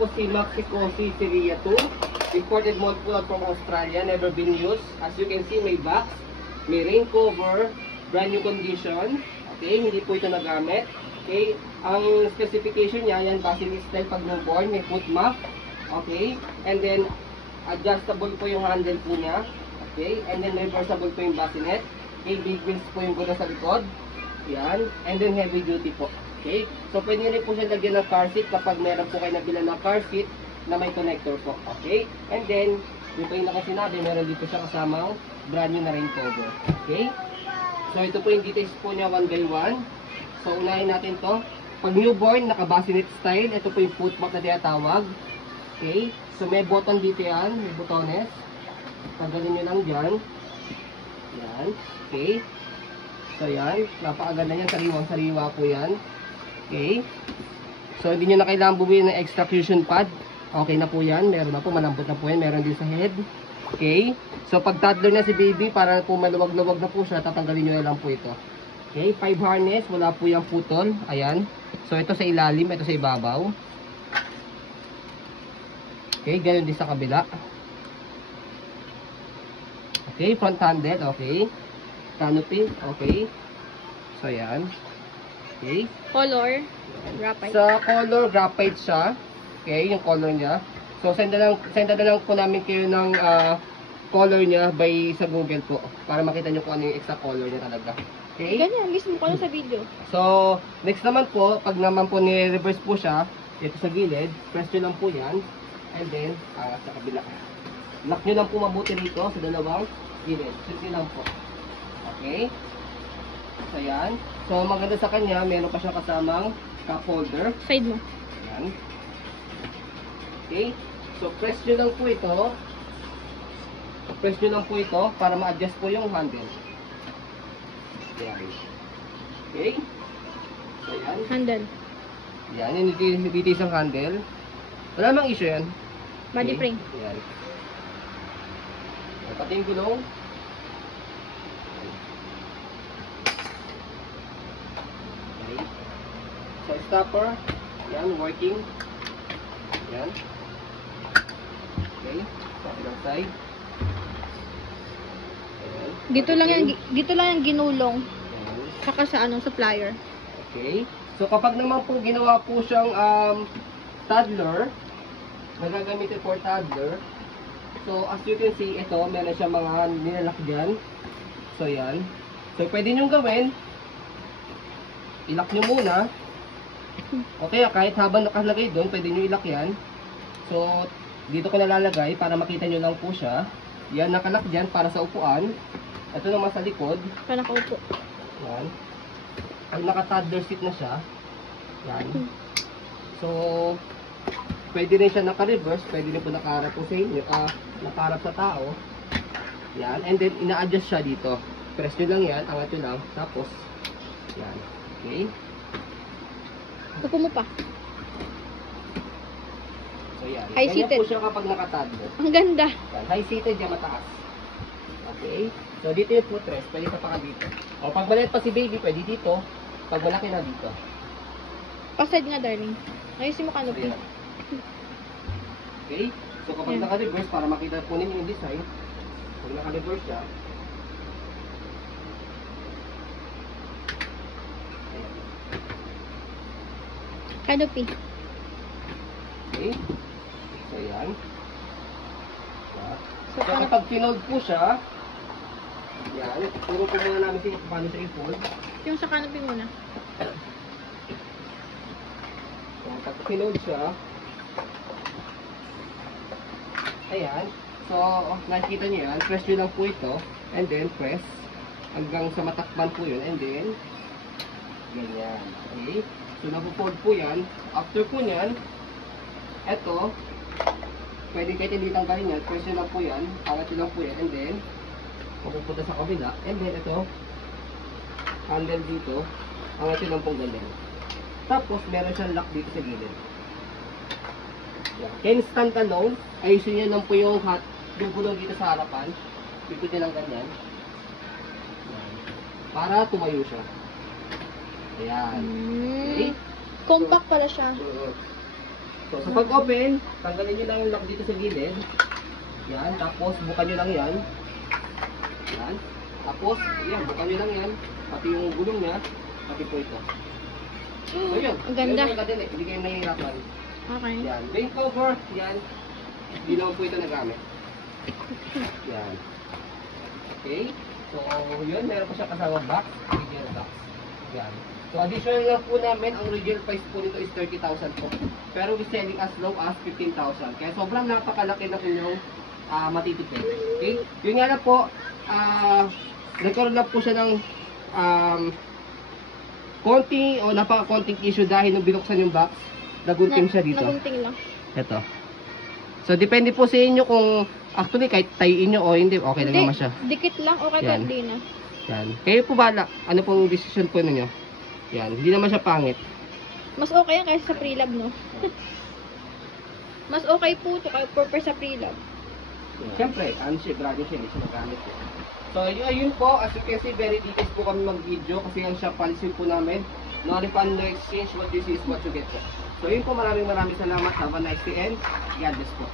po si Maxi Cosi Seria 2. Imported model po from Australia, never been used. As you can see, may box, may rain cover, brand new condition. Okay, hindi po ito nagamit. Okay, ang specification niya, yan, bassinet style pag newborn, may foot map. Okay, and then adjustable po yung handle po niya. Okay, and then reversible po yung bassinet. Okay, big wheels po yung gulo sa likod. Yan, and then heavy duty po. Okay, so pwede nyo rin po siya lagyan ng car seat kapag meron po kayo nabilan ng car seat na may connector po. Okay, and then, yung po yung nakasinabi, meron dito siya kasamang brand new na rain cover. Okay, so ito po yung details po niya 1 by 1. So unahin natin to. Pag newborn, naka-bassinet style, ito po yung foot map na tinatawag. Okay, so may button dito yan, may butones. Tanggalin nyo lang dyan. Yan, okay. So yan, napakaganda yan, sariwang-sariwa po yan. Okay. So hindi nyo na kailangan bumili ng extra cushion pad. Okay na po yan, meron na po, malambot na po yan, meron din sa head. Okay. So pag toddler na si baby, para po maluwag-luwag na po siya, tatanggalin nyo na lang po ito. Okay, 5 harness, wala po yung putol. Ayan. So ito sa ilalim, ito sa ibabaw. Okay, ganun din sa kabila. Okay, front handle, okay. Canopy, okay. So ayan. Okay. Color, graphite. Sa color, graphite siya. Okay, yung color niya. So, send na lang po namin kayo ng color niya by sa Google po. Para makita nyo kung ano yung exact color niya talaga. Okay? Ganyan, mismo ko lang sa video. So, next naman po, pag naman po ni-reverse po siya, ito sa gilid, press nyo lang po yan. And then, sa kabila. Lock nyo lang po mabuti rito sa dalawang gilid. Sit nyo lang po. Okay? So, yan. So, maganda sa kanya, meron pa siyang kasamang cup holder. Side mo. Yan. Okay. So, press nyo lang po ito. Press nyo lang po ito para ma-adjust po yung handle. Yan. Okay. So, yan. Handle. Yan. Yung dito ang handle. Wala mang issue yan. Body frame. Yan. Pati yung gulong. So, stopper, yan, working. Yan. Okay, sa ilang side. Ayan. Dito lang yung ginulong. Ayan. Saka sa supplier. Okay. So, kapag naman po ginawa po siyang toddler, nagagamitin for toddler. So, as you can see, ito, meron siyang mga nilalak dyan. So, yan. So, pwede nyo gawin, ilak nyo muna. Okay, kahit habang nakalagay doon, pwede nyo ilak yan. So, dito ko nalalagay para makita nyo lang po siya. Yan, nakalak dyan para sa upuan. Ito naman sa likod. Para nakaupo. Yan. Pag naka-toddler seat na siya, yan. So, pwede rin siya naka-reverse, pwede rin po nakaharap po sa inyo, nakaharap sa tao. Yan, and then ina-adjust siya dito. Press nyo lang yan, angat nyo lang, tapos, yan. Okay. Upo mo pa. So yan. High Ganyan seated. po siya kapag nakatoddler. Ang ganda. Yan. High seated yan, mataas. Okay. So dito yung footrest, pwede pa dito. O pag maliit pa si baby, pwede dito. Pag malaki na dito. Pa-side nga, darling. Ayusin mo So, canopy. yan. Okay. So kapag Yan. naka-reverse, para makita po ninyo yung design, pag naka-reverse siya, Canopy. okay. So yan. So, So kapag pinold po siya, yan, turo po muna namin sa paano siya i-fold. Yung sa canopy muna. So pag pinold siya, ayan. So nakikita niyo yan, press nyo lang po ito, and then press hanggang sa matakpan po yun, and then ganyan. Okay? So napo-fold po yan. After po yan, eto, pwede kahit hindi tanggalin yan, press nyo lang po yan, angat nyo lang po yan, and then pupunta sa kabila, and then ito, handle dito, angat nyo lang po ganyan. Tapos meron siyang lock dito sa gilid. Yan. Can stand alone, ayusin nyo lang po yung gulong dito sa harapan, pipitin lang ganyan. Yan. Para tumayo siya. Ayan. Okay. Compact pala siya. So, sa pag-open, tanggalin nyo lang yung lock dito sa gilid. Yan. Tapos, bukan nyo lang yan. Yan. Tapos, yan. Bukan nyo lang yan. Pati yung gulong niya. Pati po ito. So, yun. Ang ganda. Yun yung kadali. Hindi kayo nahihirapan. Okay. Yan. Rain cover. Yan. Hindi lang po ito nagamit. Yan. Okay. So, yun. Meron po siya kasama box. Original box. Yan. So, additional lang po namin, ang original price po nito is 30,000 po. Pero we're selling as low as 15,000. Kaya sobrang napakalaki na inyong matitipid. Okay? Yun nga lang po, nagkaroon lang po siya ng konti o napaka-konting issue dahil nung binuksan yung box, nagunting siya dito. Nagunting lang. Ito. So, depende po sa inyo kung actually kahit tayiin nyo o hindi, okay lang naman siya. Dikit lang o kahit Yan. hindi na. Yan. Kayo po bala. Ano pong decision po ninyo? Yan. Hindi naman siya pangit. Mas okay yan kaysa sa pre-lab, no? Mas okay po ito kaysa sa pre-lab. Siyempre, ano siya, brand siya, hindi siya magamit po. So, ayun po, as you can see, very details po kami mag-video kasi ang siya policy po namin. No refund, no exchange, what you see is what you get po. So, yun po, maraming salamat. Have a nice day and God bless po.